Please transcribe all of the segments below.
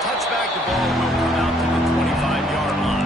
touchback, the ball will come out to the 25-yard line.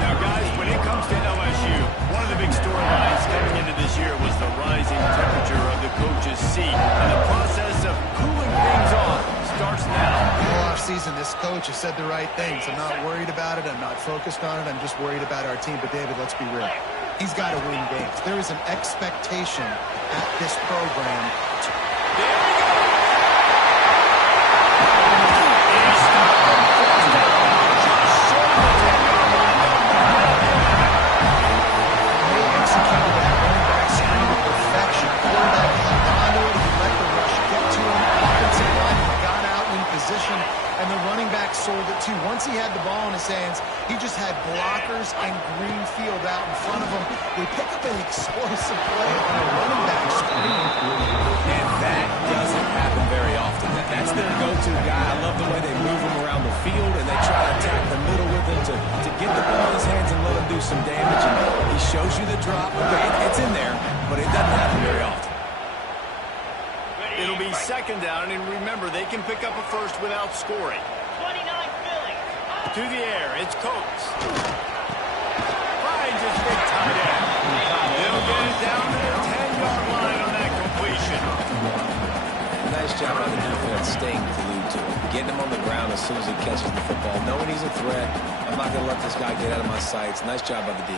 Now, guys, when it comes to LSU, one of the big storylines coming into this year was the rising temperature of the coach's seat. And the process of cooling things off starts now. All offseason, this coach has said the right things. I'm not worried about it. I'm not focused on it. I'm just worried about our team. But, David, let's be real. He's got to win games. There is an expectation at this program. There we go. He's stopped on first down. Just short of the 10-yard line. They executed that running back screen with perfection. Quarterback held onto it. He let the rush get to him. Offensive lineman got out in position, and the running back sold it too. Once he had the ball in his hands, he just had blockers and green field out in front of him. They pick up an explosive play on a running back screen. And that doesn't happen very often. That's their go-to guy. I love the way they move him around the field, and they try to attack the middle with him to get the ball in his hands and let him do some damage. And he shows you the drop. Okay, it's in there, but it doesn't happen very often. It'll be second down, and remember, they can pick up a first without scoring. 29 Philly. To the air, it's Coates. Finds his big tight end. They'll get it down to the 10-yard line on that completion. Nice job by the defense staying glued to him. Getting him on the ground as soon as he catches the football. Knowing he's a threat. I'm not going to let this guy get out of my sights. Nice job by the D.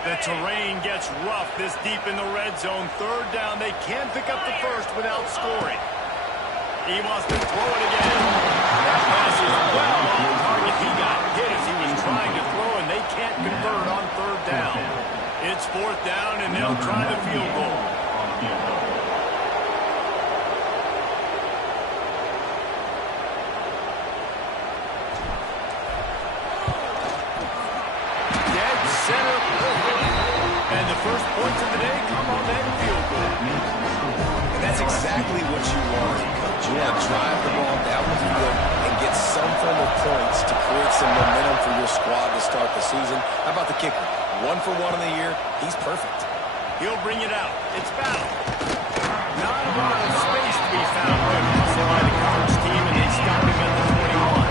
The terrain gets rough this deep in the red zone. Third down, they can't pick up the first without scoring. He wants to throw it again. That pass is well on target. He got hit as he was trying to throw, and they can't convert on third down. It's fourth down, and they'll try the field goal. Dead center. And the first points of the day come on that field goal. And that's That's exactly what you want as a coach. You want to drive the ball down the field and get some form of points to create some momentum for your squad to start the season. How about the kicker? 1 for 1 in the year. He's perfect. He'll bring it out. It's foul. Not a lot of space to be found. Good hustle by the coverage team, and they stop him at the 21.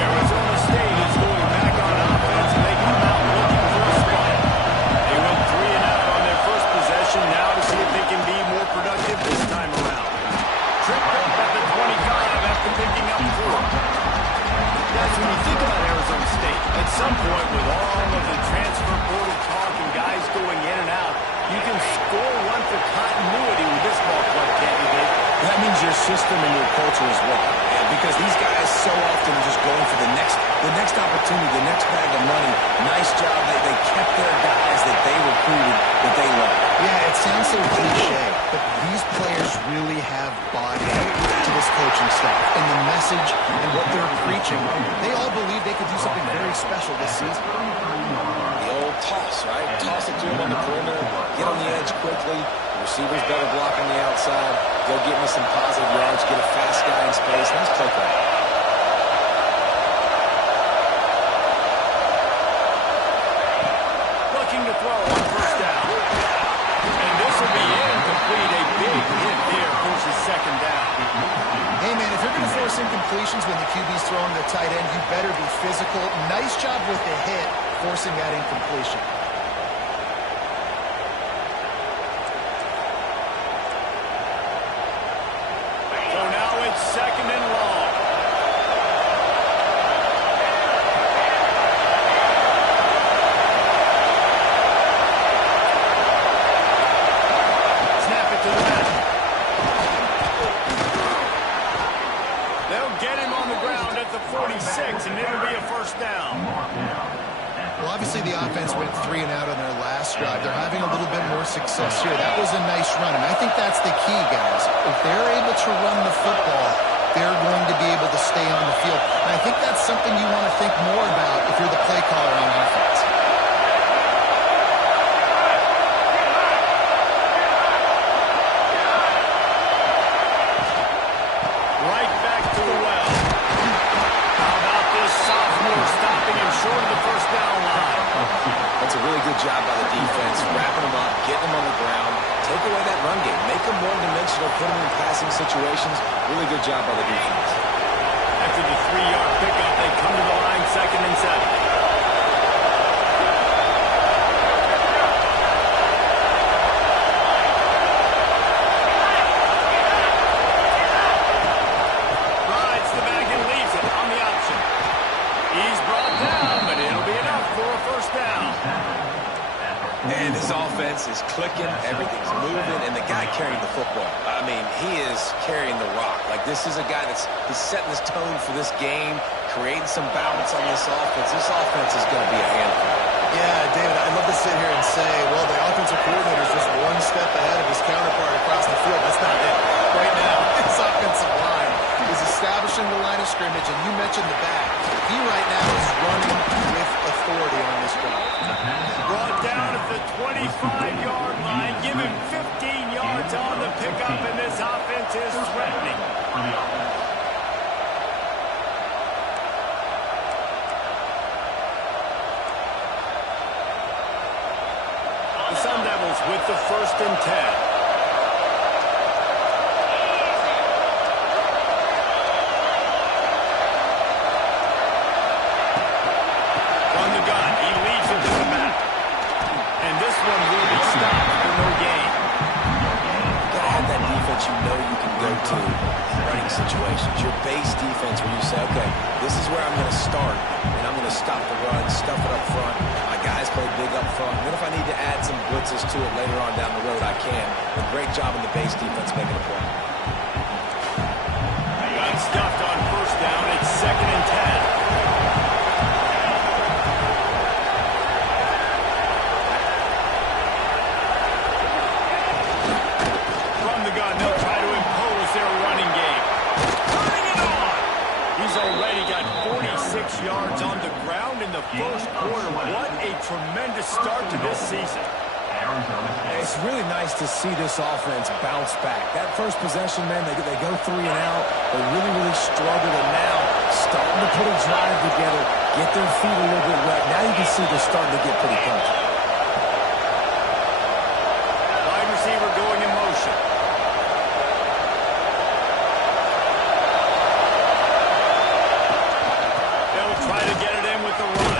Arizona State is going back on offense, and they come out looking for a spot. They went 3 and out on their first possession. Now to see if they can be more productive this time around. Tripped up at the 25 after picking up 4. Guys, when you think about Arizona State, at some point with all of the transfer portal talk and guys going in and out, you can score one for continuity with this ball club, can't you, Dave? That means your system and your culture as well. Yeah, because these guys so often are just going for the next opportunity, the next bag of money. Nice job. They kept their guys that they recruited, that they love. Yeah, it sounds so cliche, but these players really have bought into this coaching staff and the message and what they're preaching. They all believe they could do something very special this season. The old toss, right? Toss it to him on the perimeter, get on the edge quickly. The receiver's better block on the outside. Go get me some positive yards, get a fast guy in space. Nice play call. Looking to throw on first down. And this will be incomplete. A big hit there, forces second down. Hey, man, if you're going to force incompletions when the QB's throwing the tight end, you better be physical. Nice job with the hit, forcing that incompletion. So now it's second and long. Snap it to the back. They'll get him on the ground at the 46, and it'll be a first down. Well, obviously the offense went 3 and out on their last drive. They're having a little bit more success here. That was a nice run, and I think that's the key, guys. If they're able to run the football, they're going to be able to stay on the field. And I think that's something you want to think more about if you're the play caller on offense. Right back to the well. How about this sophomore stopping him short of the first down line? That's a really good job by the defense, wrapping them up, getting them on the ground, take away that run game, make them one-dimensional, put them in passing situations. Really good job by the defense. After the 3-yard pickup, they come to the line, second and 7. Rides the back and leaves it on the option. He's brought down, but it'll be enough for a first down. And his offense is clicking, everything's moving, and the guy carrying the football, I mean, he is carrying the rock. Like, this is a guy he's setting this tone for this game, creating some balance on this offense. This offense is going to be a handful. Yeah, David, I'd love to sit here and say, well, the offensive coordinator is just one step ahead of his counterpart across the field. That's not it. Right now, his offensive line is establishing the line of scrimmage, and you mentioned the back. He right now is running with authority on this drive. Brought down at the 25-yard line. Give him 15 yards on the pickup, and this offense is threatening. The Sun Devils with the first and 10. Situations, your base defense where you say, okay, this is where I'm going to start, and I'm going to stop the run, stuff it up front. My guys play big up front. Then if I need to add some blitzes to it later on down the road, I can. A great job in the base defense making a play. Got stuffed on first down. It's second and 10. From the gun, they'll try to impose their running game. Turning it on. in the first quarter. What a tremendous start to this season. It's really nice to see this offense bounce back. That first possession, man, they go 3 and out. They really struggle, and now starting to put a drive together, get their feet a little bit wet. Now you can see they're starting to get pretty comfortable. Wide receiver going in motion. They'll try to get it in with the run.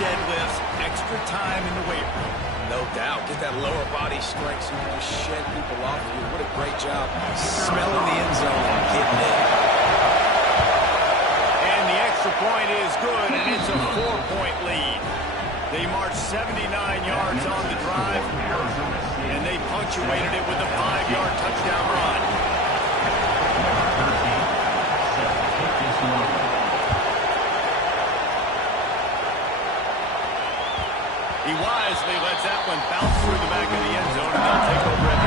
Deadlifts, extra time in the weight room. No doubt. Get that lower body strength so you can just shed people off you. What a great job smelling the end zone and getting in. And the extra point is good, and it's a 4-point lead. They marched 79 yards on the drive, and they punctuated it with a 5-yard touchdown run. He wisely lets that one bounce through the back of the end zone, and they'll take over at the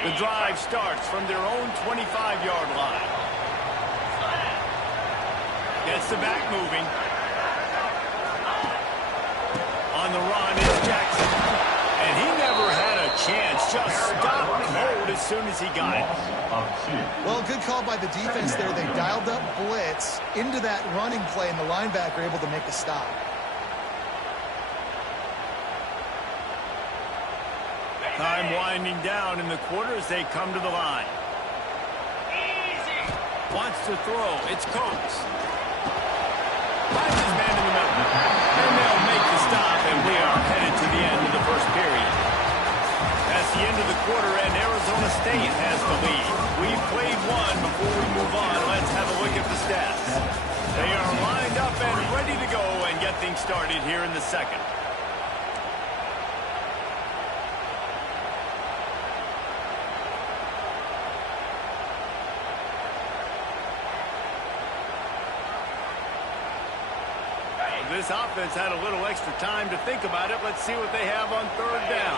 25. The drive starts from their own 25-yard line. Gets the back moving. On the run is Jackson. And he never had a chance. Just stopped cold as soon as he got it. Well, good call by the defense there. They dialed up blitz into that running play, and the linebacker able to make a stop. Time winding down in the quarter as they come to the line. Wants to throw. It's Coates. Finds his man in the middle. And they'll make the stop, and we are headed to the end of the first period. That's the end of the quarter, and Arizona State has the lead. We've played one. Before we move on, let's have a look at the stats. They are lined up and ready to go and get things started here in the second. This offense had a little extra time to think about it. Let's see what they have on third down.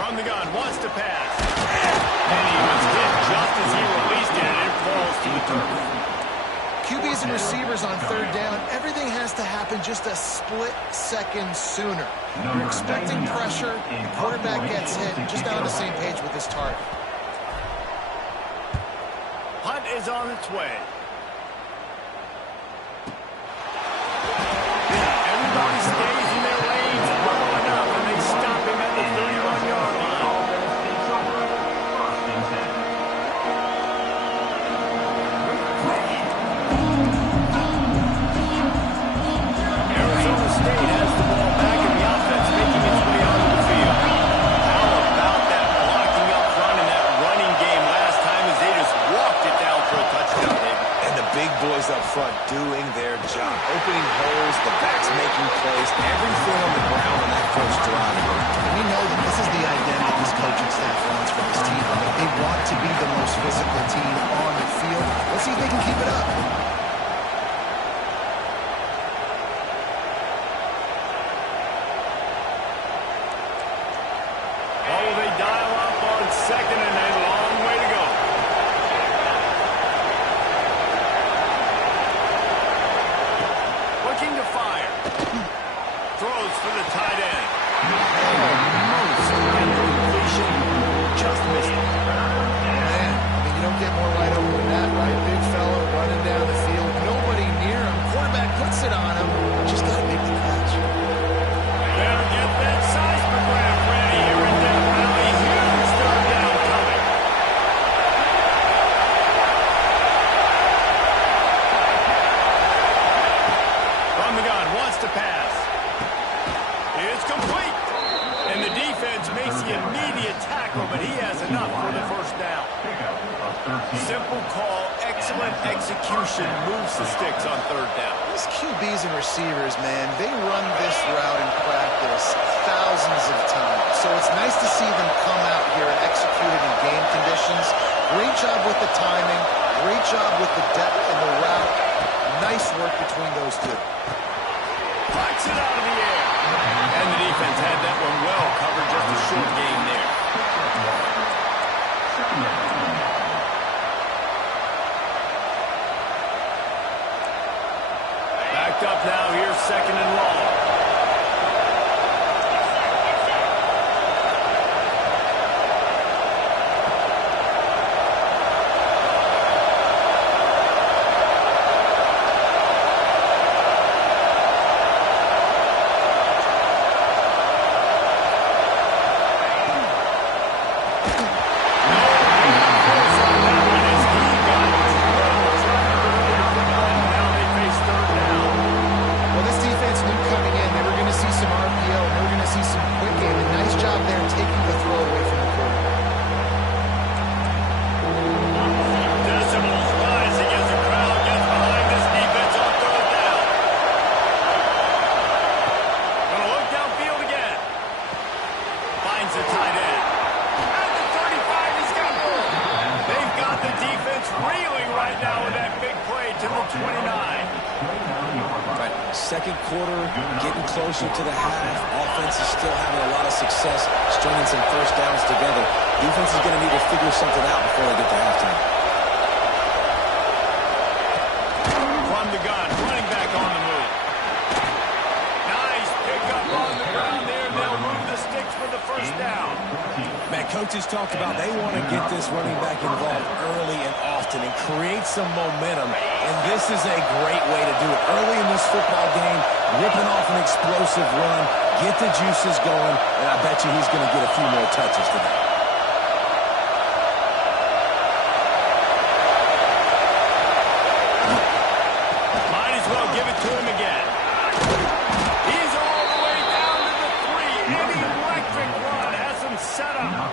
From the gun, wants to pass. And he was hit just as he released it, and it falls to the turf. QBs and receivers on third down, everything has to happen just a split second sooner. You're expecting pressure, the quarterback gets hit, just not on the same page with his target. Hunt is on its way. Everybody stays in their lanes well enough, and they stop him at the 31-yard line. Arizona State has the ball back in the offense, making its way onto the field. How about that blocking up front in that running game last time as they just walked it down for a touchdown, David? And the big boys up front doing their job. Opening holes, the backs making plays, everything on the ground on that first drive. We know that this is the identity this coaching staff wants for this team. They want to be the most physical team on the field. Let's see if they can keep it up. Oh, they dial up on second and a long way to go. Looking to fire. Throws for the tight end. Almost and the completion just missed it. Man, I mean, you don't get more wide open than that, right? Big fella running down the field, nobody near him. Quarterback puts it on him. Just got to make the catch. Better get that seismograph ready here in Death Valley. Huge third down coming. From the gun, wants to pass. It's complete. And the defense makes the immediate tackle, but he has enough for the first down. Simple call, excellent execution, moves the sticks on third down. These QBs and receivers, man, they run this route in practice thousands of times. So it's nice to see them come out here and execute it in game conditions. Great job with the timing. Great job with the depth and the route. Nice work between those two. Puts it out of the air. And the defense had that one well covered. Just a short game there. Backed up now here, 2nd and long. Second quarter, getting closer to the half. Offense is still having a lot of success stringing some first downs together. Defense is going to need to figure something out before they get to halftime. From the gun, running back on the move. Nice pickup on the ground there. They'll move the sticks for the first down. Man, coaches talked about they want to get this running back involved early and often and create some momentum. And this is a great way to do it. Early in this football game, ripping off an explosive run, get the juices going, and I bet you he's going to get a few more touches today. Might as well give it to him again. He's all the way down to the 3. An electric run has him set up.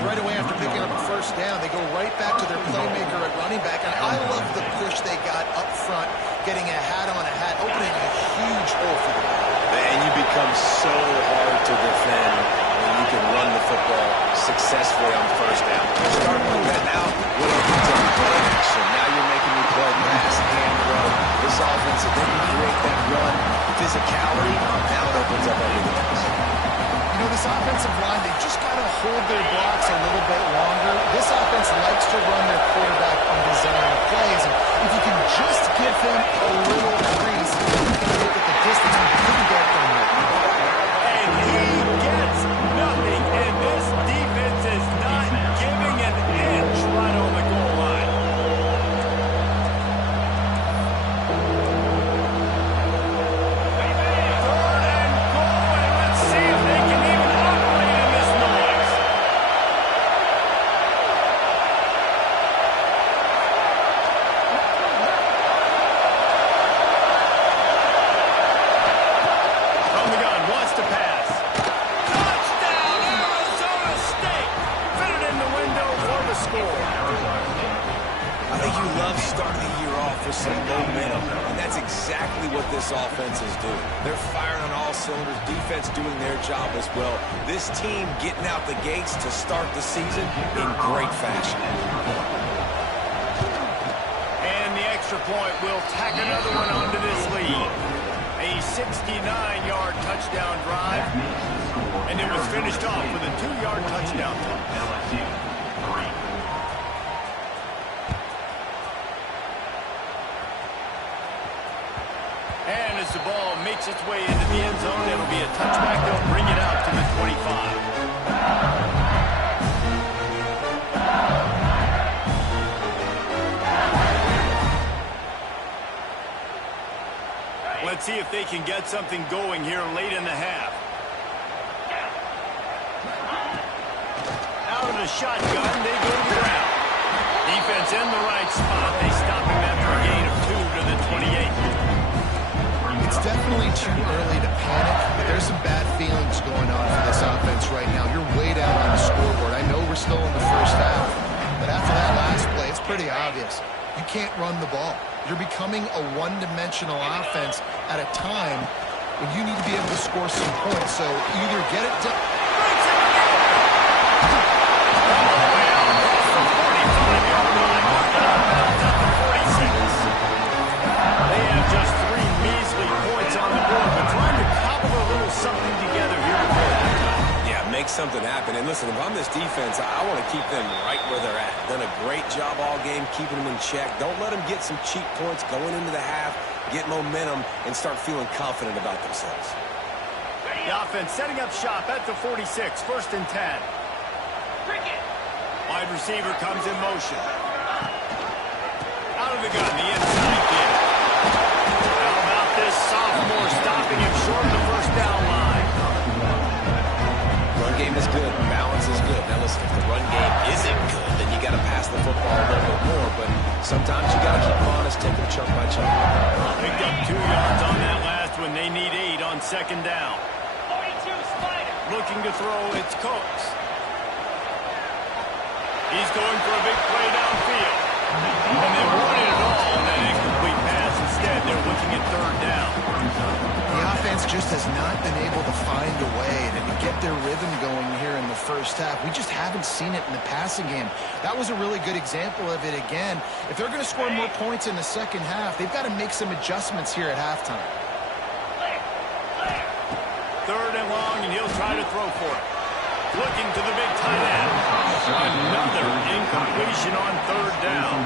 Right away after picking up a first down, they go right back to their playmaker at running back. And I love the push they got up front, getting a hat on a hat, opening a huge hole for the ball. And you become so hard to defend when you can run the football successfully on first down. You're starting with that now. What opens up play action? Now you're making me play pass and run. This offense, if they can create that run physicality, now it opens up everything else. You know, this offensive line, they just got to hold their blocks a little bit longer. This offense likes to run their quarterback on design plays. And if you can just give him a little crease, you can look at the distance and couldn't get from him. And he gets nothing. And this defense is not giving an inch right on the goal line. Some momentum, and that's exactly what this offense is doing. They're firing on all cylinders, defense doing their job as well. This team getting out the gates to start the season in great fashion. And the extra point will tack another one onto this lead. A 69-yard touchdown drive, and it was finished off with a 2-yard touchdown toss. LSU 3. And as the ball makes its way into the end zone, it'll be a touchback. They'll bring it out to the 25. Let's see if they can get something going here late in the half. Out of the shotgun, they go to the ground. Defense in the right spot. They stop him after a gain of 2 to the 28. It's definitely too early to panic, but there's some bad feelings going on for this offense right now. You're way down on the scoreboard. I know we're still in the first half, but after that last play, it's pretty obvious. You can't run the ball. You're becoming a one-dimensional offense at a time when you need to be able to score some points. So either get it done. Listen, if I'm this defense, I want to keep them right where they're at. Done a great job all game keeping them in check. Don't let them get some cheap points going into the half, get momentum, and start feeling confident about themselves. The offense setting up shop at the 46, 1st and 10. Wide receiver comes in motion. Out of the gun, the inside kid. How about this sophomore stopping him short of the 1st down line? Run game is good. Balance is good. Now listen, if the run game isn't good, then you got to pass the football a little bit more. But sometimes you got to keep them honest, take them chunk by chunk. Picked up 2 yards on that last one. They need 8 on 2nd down. Looking to throw, it's Coates. He's going for a big play downfield. And they wanted it all on that incomplete pass. Instead, they're looking at 3rd down. The offense just has not been able to find a way to get their rhythm going here in the first half. We just haven't seen it in the passing game. That was a really good example of it again. If they're going to score more points in the second half, they've got to make some adjustments here at halftime. 3rd and long, and he'll try to throw for it. Looking to the big tight end. Another incompletion on 3rd down.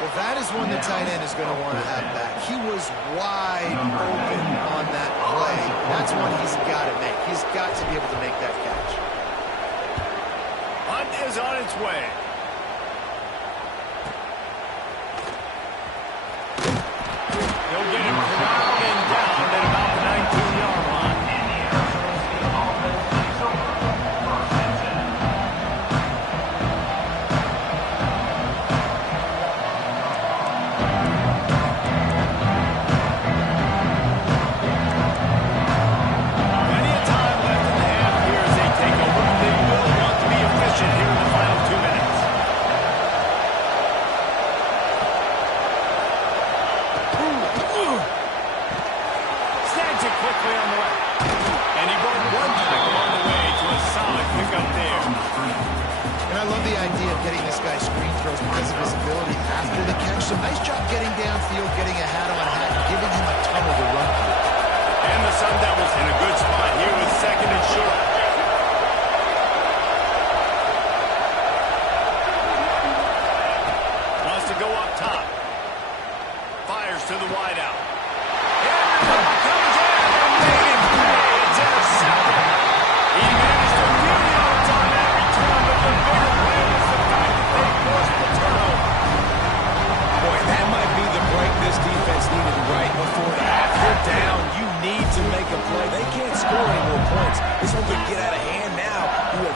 Well, that is one the tight end is going to want to have back. He was wide open on that play. That's one he's got to make. He's got to be able to make that catch. Hunt is on its way. They'll get him corralled and down at about the 19-yard line.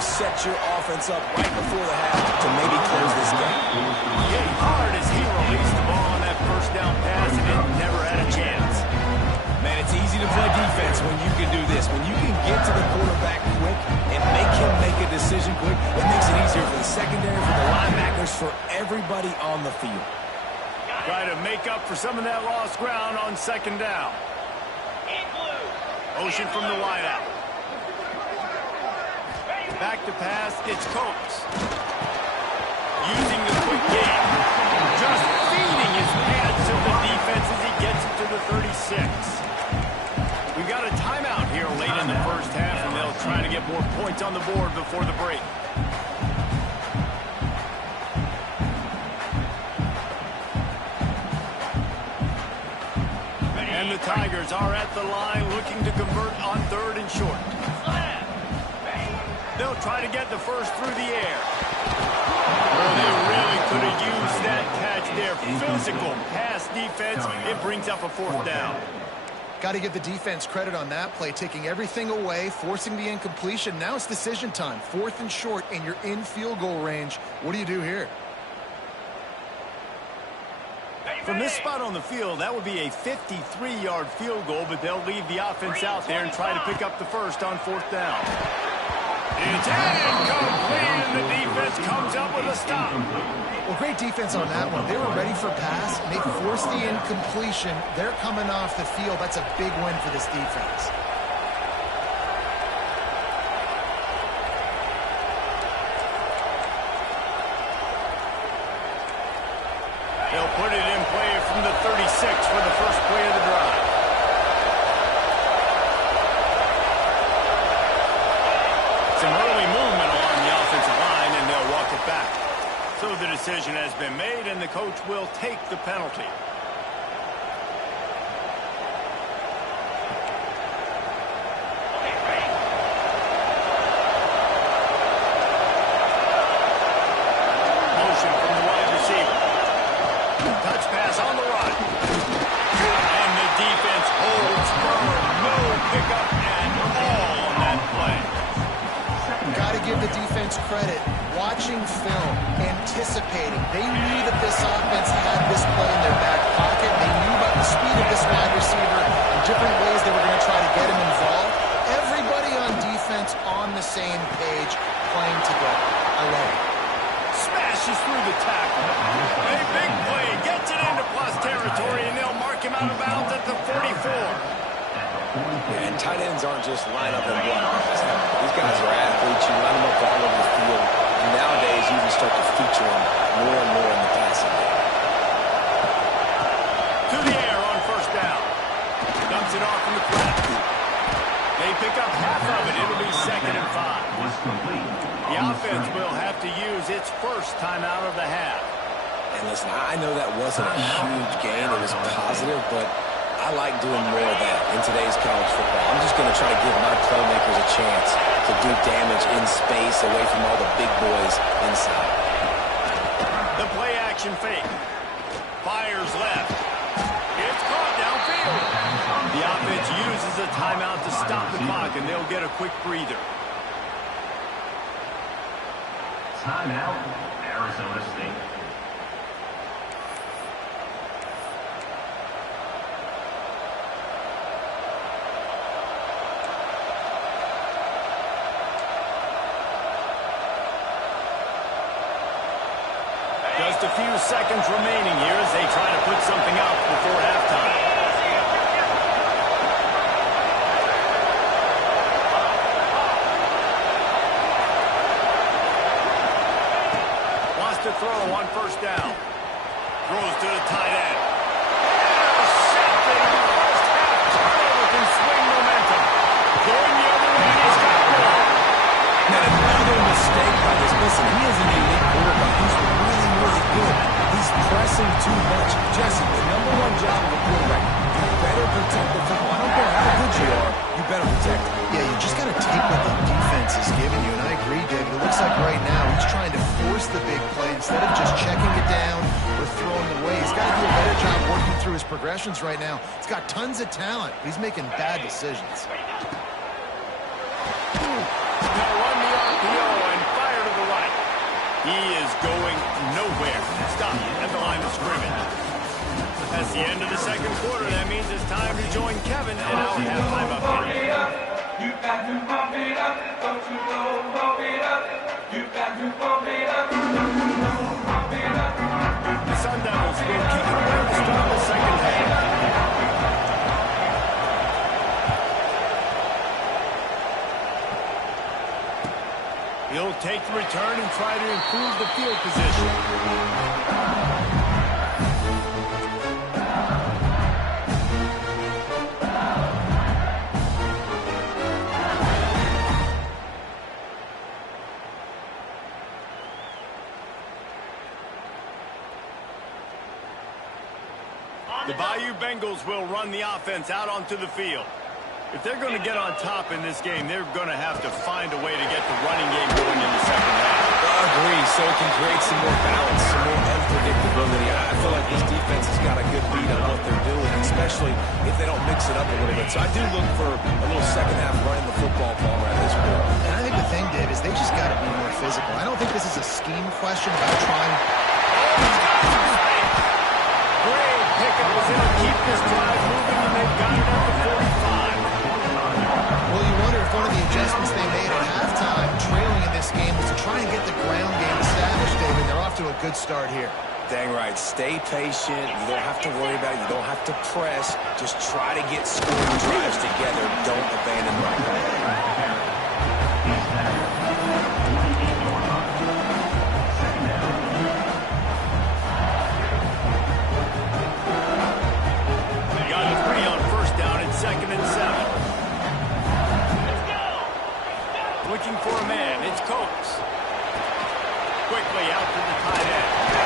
Set your offense up right before the half to maybe close this game. Getting hard as he released the ball on that 1st down pass and it never had a chance. Man, it's easy to play defense when you can do this. When you can get to the quarterback quick and make him make a decision quick, it makes it easier for the secondary, for the linebackers, for everybody on the field. Try to make up for some of that lost ground on 2nd down. Motion from the wideout. Back to pass, it's Coates. Using the quick game. Just feeding his pads to the defense as he gets it to the 36. We've got a timeout here late in the first half, and they'll try to get more points on the board before the break. And the Tigers are at the line looking to convert on 3rd and short. They'll try to get the first through the air. Oh, they really could have used that catch there. Physical pass defense. It brings up a 4th down. Got to give the defense credit on that play, taking everything away, forcing the incompletion. Now it's decision time. 4th and short, and you're in field goal range. What do you do here? From this spot on the field, that would be a 53-yard field goal, but they'll leave the offense out there and try to pick up the first on 4th down. It's incomplete, and the defense comes up with a stop. Well, great defense on that one. They were ready for pass, and they forced the incompletion. They're coming off the field. That's a big win for this defense. They'll put it in play from the 36 for the first play of the drive. Some early movement along decision has been made, and the coach will take the penalty. Motion from the wide receiver. Touch pass on the run. And the defense holds firm. No pickup at all on that play. Got to give the defense credit. Watching film, anticipating. They knew that this offense had this play in their back pocket. They knew about the speed of this wide receiver and different ways they were going to try to get him involved. Everybody on defense on the same page, playing together. I love it. Smashes through the tackle. A big play. Gets it into plus territory, and they'll mark him out of bounds at the 44. And tight ends aren't just line up and block guys. These guys are athletes. You line them up all over the field. And nowadays, you even start to feature them more and more in the passing game. To the air on first down. Dumps it off in the flat. They pick up half of it. It'll be 2nd and 5. The offense will have to use its first timeout of the half. And listen, I know that wasn't a huge gain. It was positive, but I like doing more of that in today's college football. I'm just going to try to give my playmakers a chance to do damage in space away from all the big boys inside. The play action fake. Fires left. It's caught downfield. The offense uses a timeout to stop the clock, and they'll get a quick breather. Timeout, Arizona State. Just a few seconds remaining here as they try to put something up before halftime. Wants to throw on first down. Throws to the tight end. Intercepted on the first half. Turnover can swing momentum. Going the other way, he's got more. Now, another mistake by this. Listen, he is an elite quarterback. He's really good. He's pressing too much. Jesse, the #1 job of a quarterback, you better protect the football. I don't care how good you are, you better protect it. Yeah, you just got to take what the defense is giving you, and I agree, David. It looks like right now he's trying to force the big play instead of just checking it down or throwing it away. He's got to do a better job working through his progressions right now. He's got tons of talent, but he's making bad decisions. They'll run the RPO and fire to the right. He is going nowhere. Stop at the line of scrimmage. That's the end of the second quarter. That means it's time to join Kevin in our halftime update. You got to pump it up, don't you know, pump it up. You got to pump it up, don't you know, pump it up. The Sun Devils will kick it away to start the second half. He'll take the return and try to improve the field position. The Bayou Bengals will run the offense out onto the field. If they're going to get on top in this game, they're going to have to find a way to get the running game going in the second half. I agree, so it can create some more balance, some more unpredictability. I feel like this defense has got a good beat on what they're doing, especially if they don't mix it up a little bit. So I do look for a little second half running the football ball at this point. And I think the thing, Dave, is they just got to be more physical. I don't think this is a scheme question about trying. Great pickup was going to keep this drive moving, and they've got it at the 45. Well, you wonder if one of the adjustments they made at halftime, trailing in this game, was to try and get the ground game established, David. They're off to a good start here. Dang right. Stay patient. You don't have to worry about it. You don't have to press. Just try to get scoring drives together. Don't abandon right. Second and 7. Looking for a man. It's Coates. Quickly out to the tight end.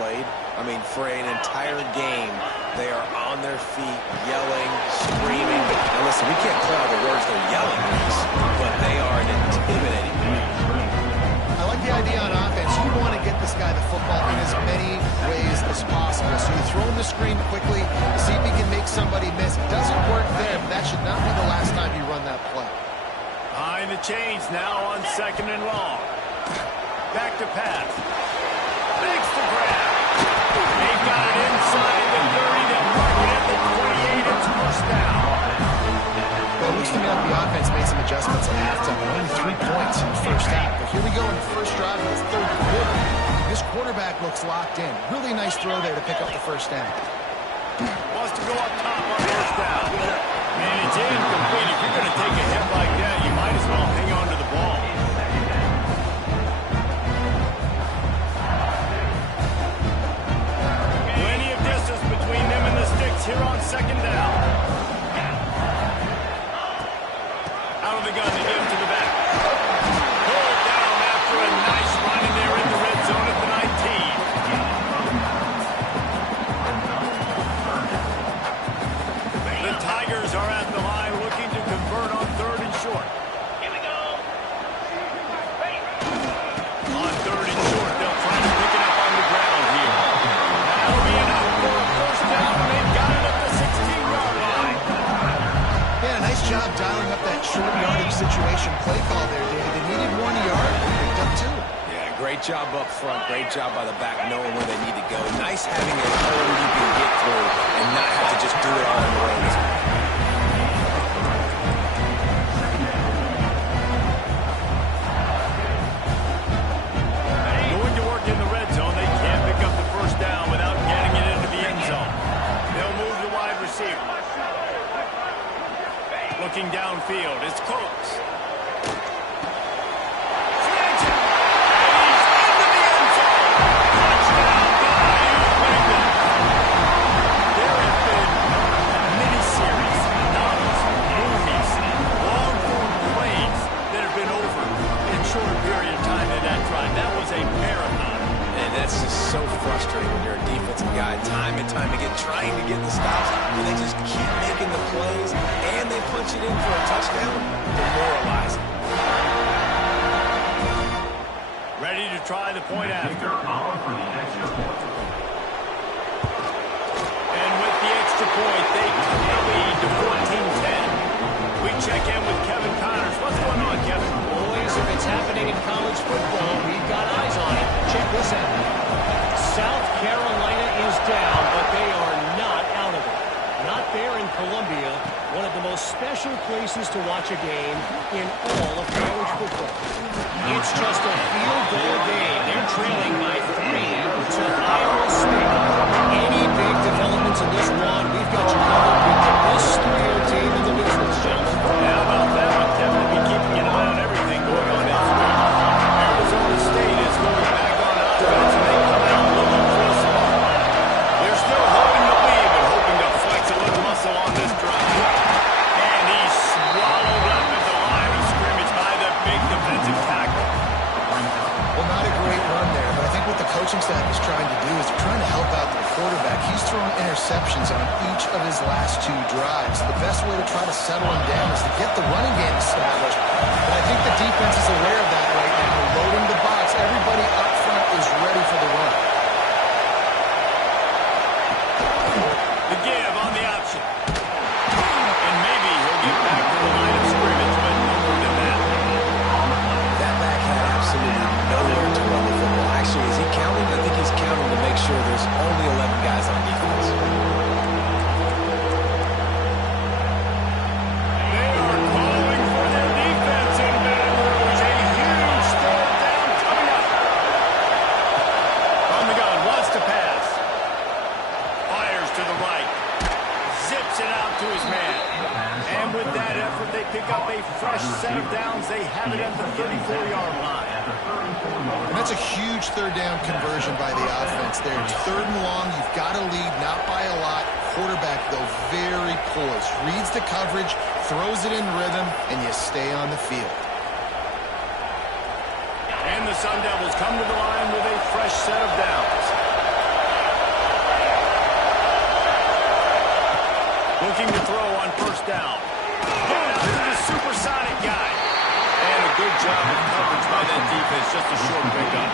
played. I mean, for an entire game, they are on their feet, yelling, screaming. Now, listen, we can't play all the words they're yelling at us, but they are an intimidating team. I like the idea on offense. You want to get this guy the football in as many ways as possible. So you throw him the screen quickly, see if he can make somebody miss. It doesn't work there, but that should not be the last time you run that play. Behind the chains now on 2nd and long. Back to pass. Makes the grab. They've got it inside the 30. They'll mark it at the 28. It's first down. Well, it looks to me like the offense made some adjustments at halftime. Only 3 points in the first half. But here we go in the first drive of the third quarter. This quarterback looks locked in. Really nice throw there to pick up the first down. Wants to go up top on first down. And it's incomplete. If you're going to take a hit like that, you might as well hang on to the ball. Plenty of distance between them and the sticks here on 2nd down. Out of the gun to give to the back. Pulled down after a nice run in there in the red zone at the 19. The Tigers are at the line looking to convert on 3rd and short. Here we go. On 3rd and short, they'll try to pick it up on the ground here. That'll be enough for a first down, and they've got it at the 16-yard line. Yeah, nice job dialing up that short yardage situation play call there, David. They needed 1 yard. They picked up 2. Yeah, great job up front. Great job by the back knowing where they need to go. Nice having a hole you can get through and not have to just do it all in the lanes. Going to work in the red zone. They can't pick up the first down without getting it into the end zone. They'll move the wide receiver. Looking downfield, it's Cooks. Swings it. And he's into the end zone. Touchdown, Bayou. There have been miniseries, novels, movies, long-form plays that have been over in a shorter period of time than that drive. That was a marathon. And that's just so frustrating when you're a defensive guy. Time and time again, trying to get the stops, and they just keep making the plays, and they punch it in for a touchdown. Demoralizing. Ready to try the point after. And with the extra point, they cut the lead to 14-10. We check in with Kevin Connors. What's going on, Kevin? Boys, if it's happening in college football, we've got eyes on it. Check this out. South Carolina is down, but they are not out of it. Not there in Columbia, one of the most special places to watch a game in all of college football. It's just a field goal game. They're trailing by 3 to Iowa State. Any big developments in this one, we've got you covered with the best studio team in the business, gentlemen. How about that one, Kevin? We'll be keeping an eye on everything going on this week. Arizona State is going back on offense, and they come out looking for a spark. They're still holding the lead, but hoping to flex a little muscle on this drive. And he's swallowed up at the line of scrimmage by the big defensive tackle. Well, not a great run there, but I think what the coaching staff is trying to do is they're trying to help out the quarterback. He's thrown interceptions on each of his last 2 drives. The best way to try to settle him down is to get the running game established. And I think the defense is aware of that right now. They're loading the box. Everybody up front is ready for the run. The give on the option. And maybe he'll get back to the line of scrimmage, but no more than that. That back had absolutely nowhere to run the football. Actually, is he counting? I think he's counting to make sure there's only 11 guys on defense. They are calling for their defense in Baton Rouge. A huge third down coming up. From the gun, wants to pass. Fires to the right. Zips it out to his man. And with that effort, they pick up a fresh set of downs. They have it at the 34-yard line. And that's a huge third down conversion by the offense there. 3rd and long, you've got to lead, not by a lot. Quarterback, though, very poised. Reads the coverage, throws it in rhythm, and you stay on the field. And the Sun Devils come to the line with a fresh set of downs. job of coverage by that defense. Just a short pickup.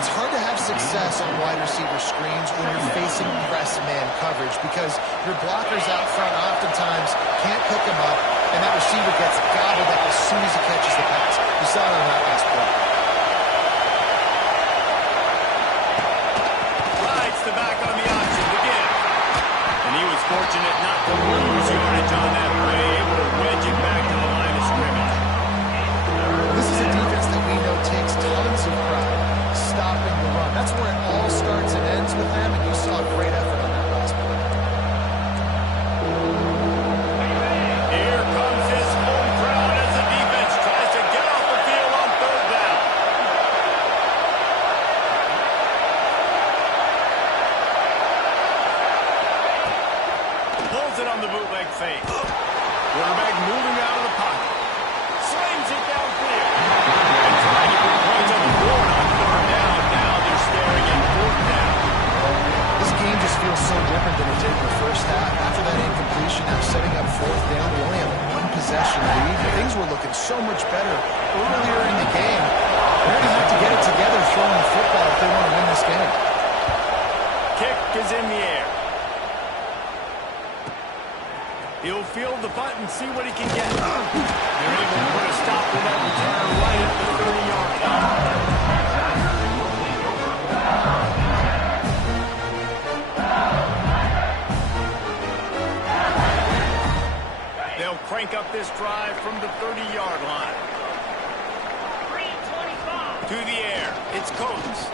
It's hard to have success on wide receiver screens when you're facing press man coverage because your blockers out front oftentimes can't pick him up, and that receiver gets gobbled up as soon as he catches the pass. You saw it on that last play. Rides the back on the option again. And he was fortunate not to lose yardage on that play, able to wedge it back to the line of scrimmage. This is a defense that we know takes tons of pride stopping the run. That's where it all starts and ends with them, and you saw a great effort on that last play. Here comes his home crowd as the defense tries to get off the field on third down. Pulls it on the bootleg fake. Quarterback moving out of the pocket. Slings it downfield. And trying to put points on the board on third down. Now they're staring at fourth down. This game just feels so different than it did in the first half. After that incompletion, now setting up fourth down, we only have a one-possession lead. Things were looking so much better earlier in the game. They're going to have to get it together throwing the football if they want to win this game. Kick is in the air. He'll field the punt and see what he can get. They're able to put a stop to that return right at the 30-yard line. They'll crank up this drive from the 30-yard line. To the air. It's Coates.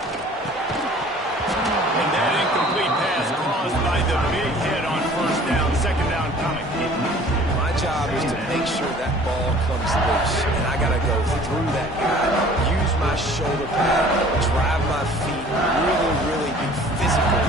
And that incomplete pass caused by the big hit on first down. Second down coming. My job is to make sure that ball comes loose. And I got to go through that guy, use my shoulder pad, drive my feet, really be physical.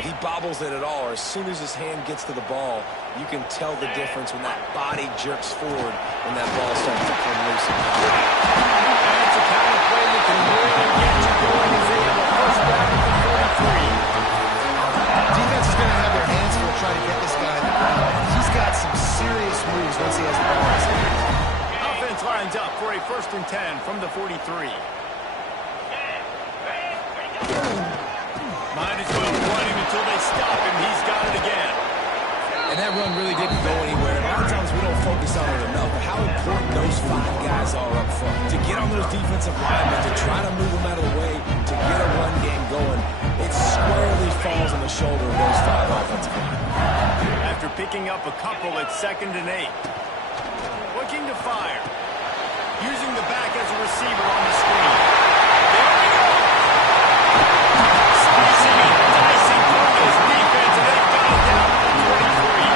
If he bobbles it at all, or as soon as his hand gets to the ball, you can tell the difference when that body jerks forward when that ball starts to come loose. That's a kind of play that can really get you going as they have a first down at the 43. Defense is going to have their hands full trying to get this guy on the ground. He's got some serious moves once he has the ball in his hands. Offense lines up for a 1st and 10 from the 43. Might as well run him until they stop him. He's got it again. And that run really didn't go anywhere. A lot of times we don't focus on it enough, but how important those 5 guys are up front. To get on those defensive linemen, to try to move them out of the way, to get a run game going, it squarely falls on the shoulder of those 5 offensive linemen. After picking up a couple at 2nd and 8. Looking to fire. Using the back as a receiver on the screen. There we go. Squeezing and dicing through this defense, and they've got it down to the 23.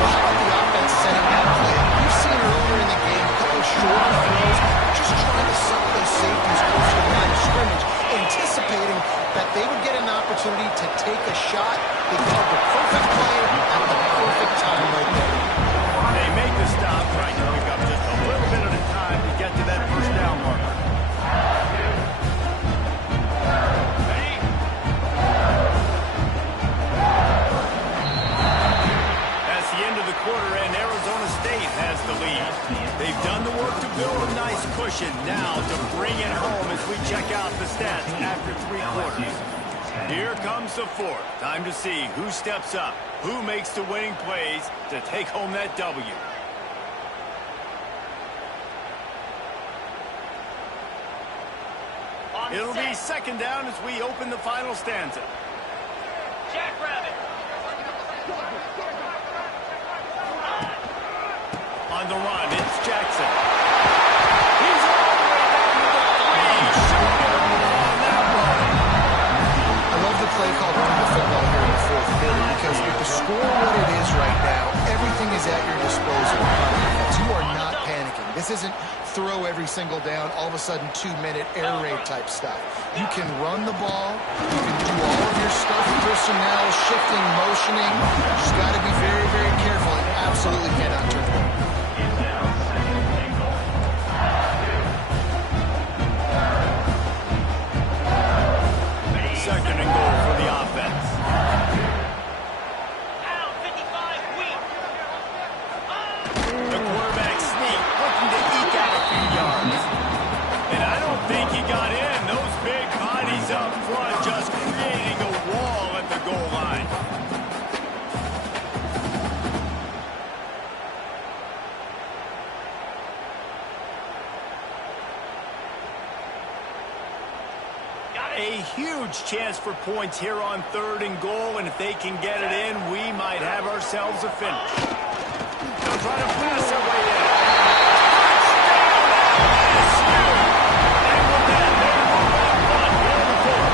Well, how about the offense setting that play? You've seen earlier in the game a couple of short throws, just trying to suck those safeties close to the line of scrimmage, anticipating that they would get an opportunity to take a shot. They called the perfect play at the perfect time right there. They make the stop, trying to pick up just a little bit at a time to get to that first down marker. That's the end of the quarter, and Arizona State has the lead. They've done the work to build a nice cushion. Now to bring it home as we check out the stats after 3 quarters. Here comes the 4th. Time to see who steps up, who makes the winning plays to take home that W. It'll be 2nd down as we open the final stanza. Jackrabbit. On the run, it's Jackson. He's all the way down to the 3. Shooting it all on that run. I love the play called running the football here in the 4th quarter because with the score what it is right now, everything is at your disposal. You are not panicking. This isn't throw every single down, all of a sudden 2-minute air raid type stuff. You can run the ball. You can do all of your stuff, personnel, shifting, motioning. You just got to be very careful and absolutely cannot turn it over. Second and goal for the offense. Out, 55, weak. The quarterback sneak, looking to eke up front, just creating a wall at the goal line. A huge chance for points here on 3rd and goal, and if they can get it in, we might have ourselves a finish. They'll try to pass their way in. LSU! And with that, they're moving on here in the fourth.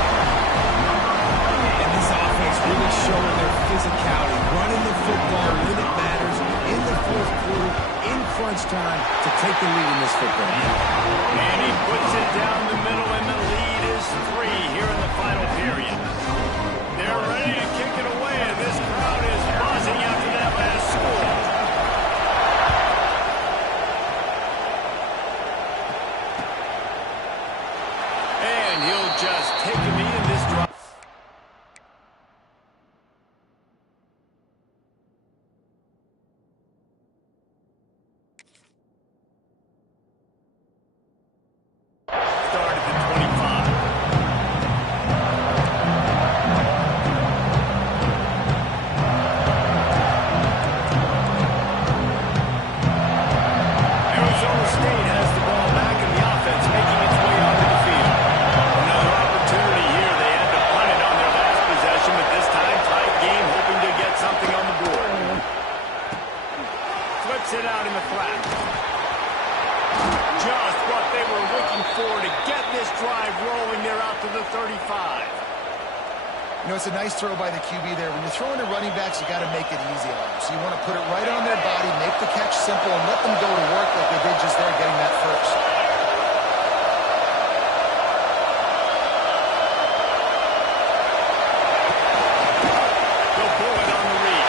And this offense really showing their physicality, running the football when it matters, in the 4th quarter, in crunch time, to take the lead in this football game. And he puts it down the middle, and the lead is 3 here in the final period. They're ready to kick it away, and this crowd is buzzing after that last score. And he'll just take a knee in this drive. Start at the 25. Arizona State has the ball back in the offense, making its way onto the field. Another opportunity here. They had to punt it on their last possession, but this time tight game, hoping to get something on the board. Flips it out in the flat. Just what they were looking for to get this drive rolling. They're out to the 35. You know, it's a nice throw by the QB there. When you're throwing to running backs, you got to make it easy on them. So you want to put it right on their body, make the catch simple, and let them go to work like they did just there, getting that first. They'll pull it on the read.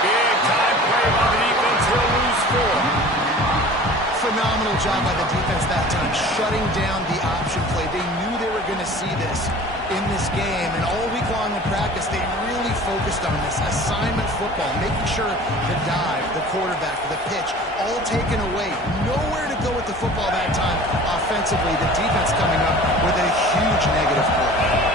Big time play by the defense. He'll lose 4. Phenomenal job by the defense that time, shutting down the option play. They knew they were going to see this in this game, and all week long in practice, they really focused on this assignment football, making sure the dive, the quarterback, the pitch, all taken away. Nowhere to go with the football that time offensively. The defense coming up with a huge negative play.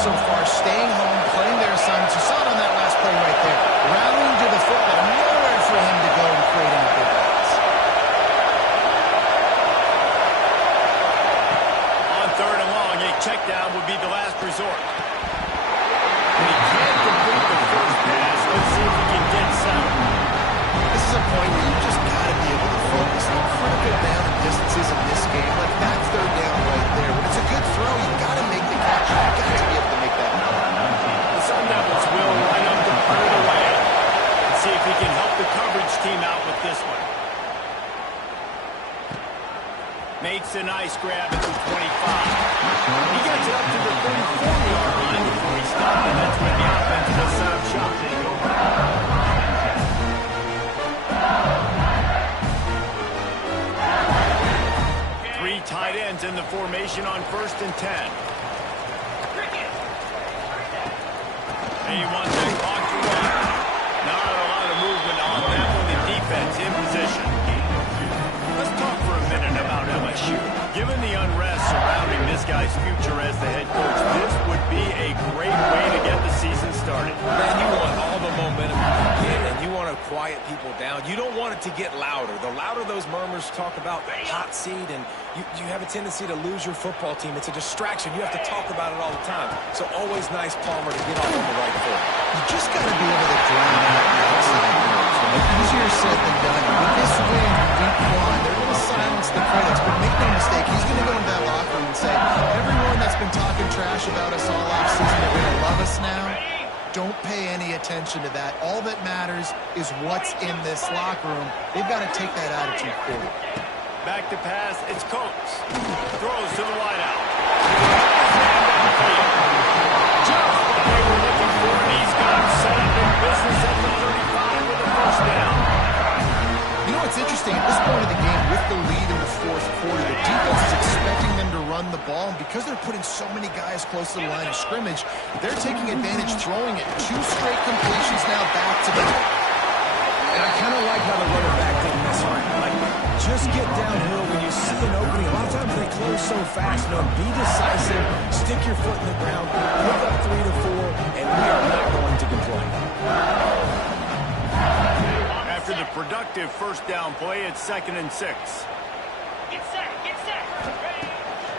So far, staying home, playing their assignments. You saw it on that last play right there. Rallying to the football, nowhere for him to go and creating a big pass. On 3rd and long, a check down would be the last resort. He can't complete the first pass. Let's see if he can get some. This is a point where you just got to be able to focus on critical down and distances in this game. Like that 3rd down right there. When it's a good throw, you got to make the catch. You got to be able to make that. The Sun Devils will line up to put it away. And see if he can help the coverage team out with this one. Makes a nice grab at the 25. He gets it up to the 34-yard line before he stopped, and that's when the offense will set up shop. 3 tight ends in the formation on 1st and 10. He wants it clock to run. Not a lot of movement on that one. The defense in position. Let's talk for a minute about LSU. Given the unrest surrounding this guy's future as the head coach, this would be a great way to get the season started. Man, you want all the momentum you can get, and you want to quiet people down. You don't want it to get louder. The louder those murmurs talk about the hot seat, and you have a tendency to lose your football team. It's a distraction. You have to talk about it all the time. So always nice, Palmer, to get off on the right foot. You just got to be able to drown out the outside noise. Easier said than done. With this win, week 1, they're going to silence the critics, but make no mistake, he's going to go into that locker room and say, everyone that's been talking trash about us all offseason, they're going to love us now. Don't pay any attention to that. All that matters is what's in this locker room. They've got to take that attitude forward. Back to pass, it's Coates. Throws to the wideout. Just what they were looking for, and he's got him set up in business at the 35 with a first down. You know what's interesting? At this point of the game, with the lead in the fourth quarter, the defense is expecting them to run the ball, and because they're putting so many guys close to the line of scrimmage, they're taking advantage throwing it. 2 straight completions now back to back. And I kind of like how the running back didn't mess around. Like, just get downhill when you see an opening. A lot of times they close so fast, man. Be decisive, stick your foot in the ground, pick up 3 to 4, and we are not going to complain. After the productive first down play, it's 2nd and 6. Get set, get set. Ready.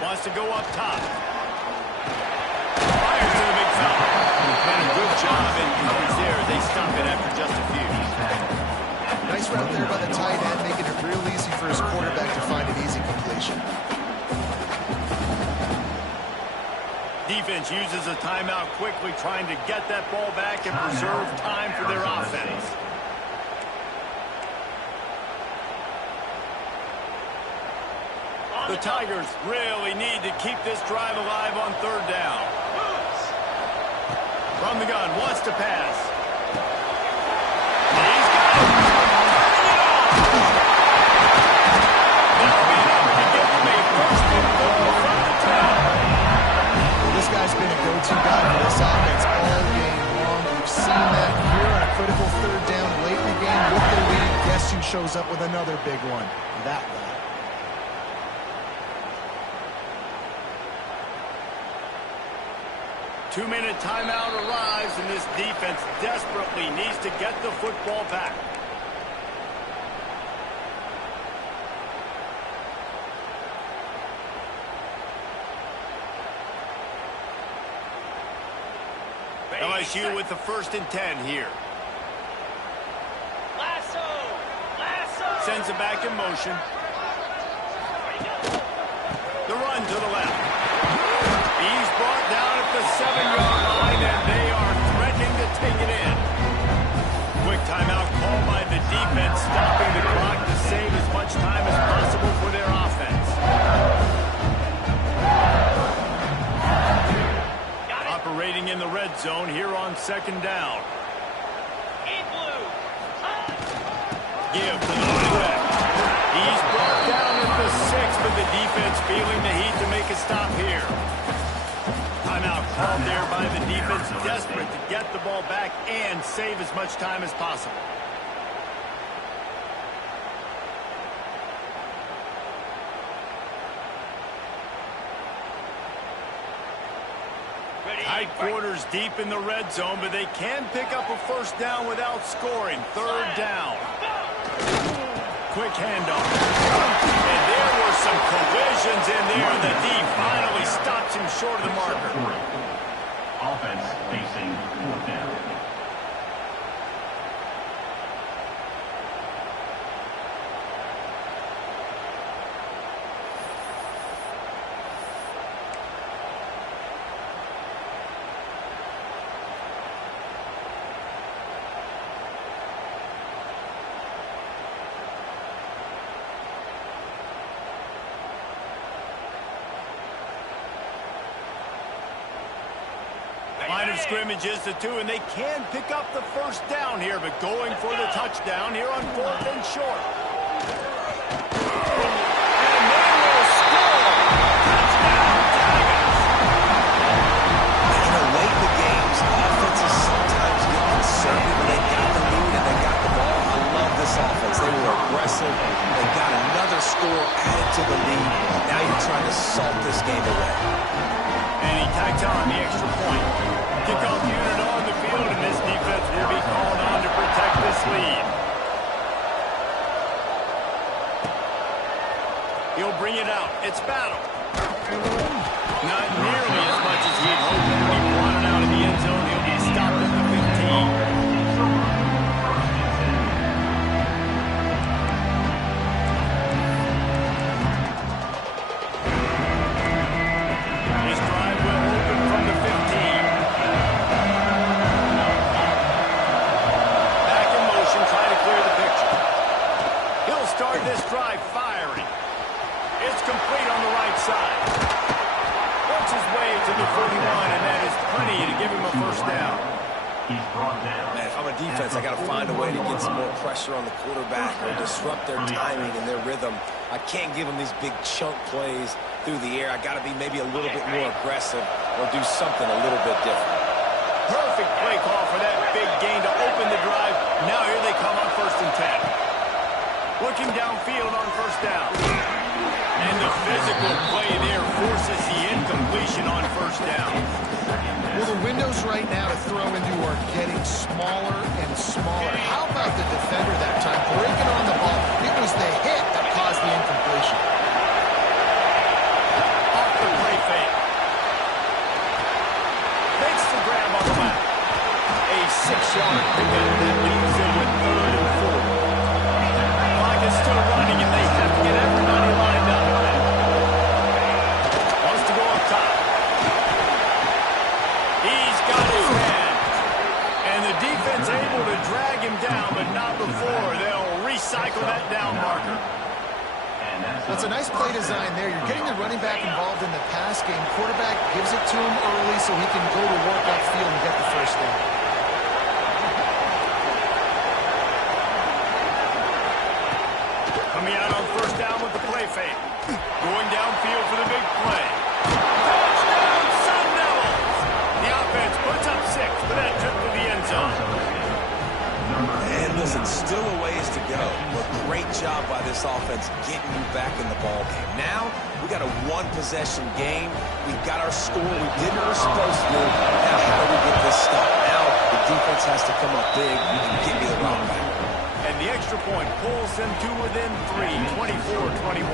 Wants to go up top. Fires to the big fella. And a good job in coverage there. They stop it after just a few. Nice route there by the tight end, making it real easy for his quarterback to find an easy completion. Defense uses a timeout quickly, trying to get that ball back and preserve time for their offense. The Tigers really need to keep this drive alive on 3rd down. From the gun, wants to pass. He's got it. That'll be enough to get them a first and goal from the 10. Well, this guy's been a go-to guy for this offense all game long. We've seen that here on a critical 3rd down late in the game with the lead. Guess who shows up with another big one? That guy. Two-minute timeout arrives, and this defense desperately needs to get the football back. LSU with the 1st and 10 here. Lasso, lasso. Sends it back in motion. The run to the left. He's brought down at the 7-yard line, and they are threatening to take it in. Quick timeout called by the defense, stopping the clock to save as much time as possible for their offense. Operating in the red zone here on 2nd down. In blue. Give to the running back. He's brought down at the 6, but the defense feeling the heat to make a stop here. Timeout called there by the defense, desperate to get the ball back and save as much time as possible. Tight quarters deep in the red zone, but they can pick up a first down without scoring. 3rd down. Quick handoff. And there were some collisions in there. The D finally stops him short of the marker. Offense facing 4th down. Line of scrimmage is the 2, and they can pick up the first down here, but going for the touchdown here on 4th and short. And they will score! Touchdown, Tigers! You know, late in the games, offenses sometimes get conservative when they got the lead and they got the ball. I love this offense. They were aggressive. They got another score added to the lead. Now you're trying to salt this game away. And he tacked on the extra point. Kickoff unit on the field, and this defense will be called on to protect this lead. He'll bring it out. It's Battle. Not nearly as much as he'd hoped when he brought it out of the end zone. He'll be stopped at the 15. This drive firing. He's brought down. Man, if I'm a defense, I got to find a way to get some more pressure on the quarterback or disrupt their timing and their rhythm. I can't give them these big chunk plays through the air. I got to be maybe a little bit more aggressive or do something a little bit different. Perfect play call for that big gain to open the drive. Now here they come on 1st and 10. Looking downfield on 1st down. And the physical play there forces the incompletion on 1st down. Well, the windows right now to throw into are getting smaller and smaller. How about the defender that time breaking on the ball? It was the hit that caused the incompletion. Off the play fake. Makes the grab on the back. A 6-yard pickup that leaves them with 3rd and 4. Clock is still running, and they have to get everybody lined up. Wants to go up top. He's got his man. And the defense able to drag him down, but not before. They'll recycle that down marker. Well, it's a nice play design there. You're getting the running back involved in the pass game. Quarterback gives it to him early so he can go to work upfield and get the 1st down. Coming out on 1st down with the play fake. Going downfield for the big play. Touchdown, Sun Devils! The offense puts up 6 for that trip to the end zone. And listen, still a ways to go, but great job by this offense getting you back in the ball game. Now, we got a 1-possession game. We got our score. We did what we're supposed to do. Now, how do we get this stopped? Now, the defense has to come up big and get me the rock back. And the extra point pulls them to within 3, 24-21.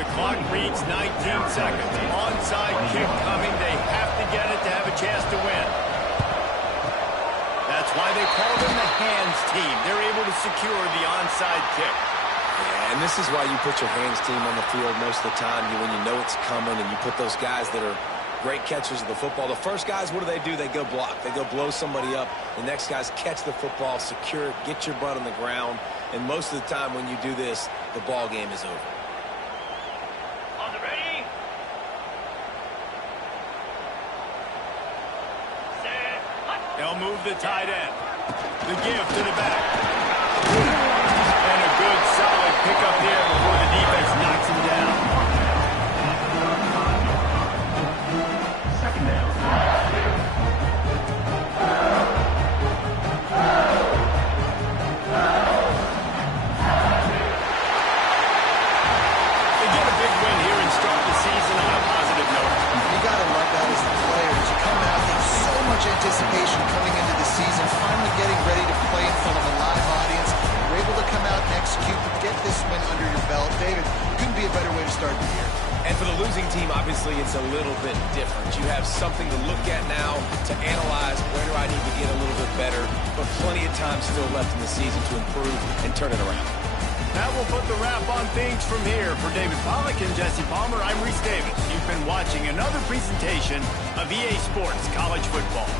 The clock reads 19 seconds. Onside kick coming. They have to get it to have a chance to win. That's why they call them the hands team. They're able to secure the onside kick. Yeah, and this is why you put your hands team on the field most of the time when you know it's coming, and you put those guys that are great catchers of the football. The first guys, what do? They go block. They go blow somebody up. The next guys catch the football, secure it, get your butt on the ground. And most of the time when you do this, the ball game is over. On the ready. Set. Hut. They'll move the tight end. The give to the back. And a good, solid pickup there before the defense knocks him down. Second down. They get a big win here and start the season on a positive note. You got to love that as the players. You come out, there's so much anticipation coming into the season, finally getting ready to play in front of a live audience. You're able to come out and execute, get this win under your belt. David, couldn't be a better way to start the year. And for the losing team, obviously, it's a little bit different. You have something to look at now to analyze where do I need to get a little bit better, but plenty of time still left in the season to improve and turn it around. That will put the wrap on things from here. For David Pollack and Jesse Palmer, I'm Reese Davis. You've been watching another presentation of EA Sports College Football.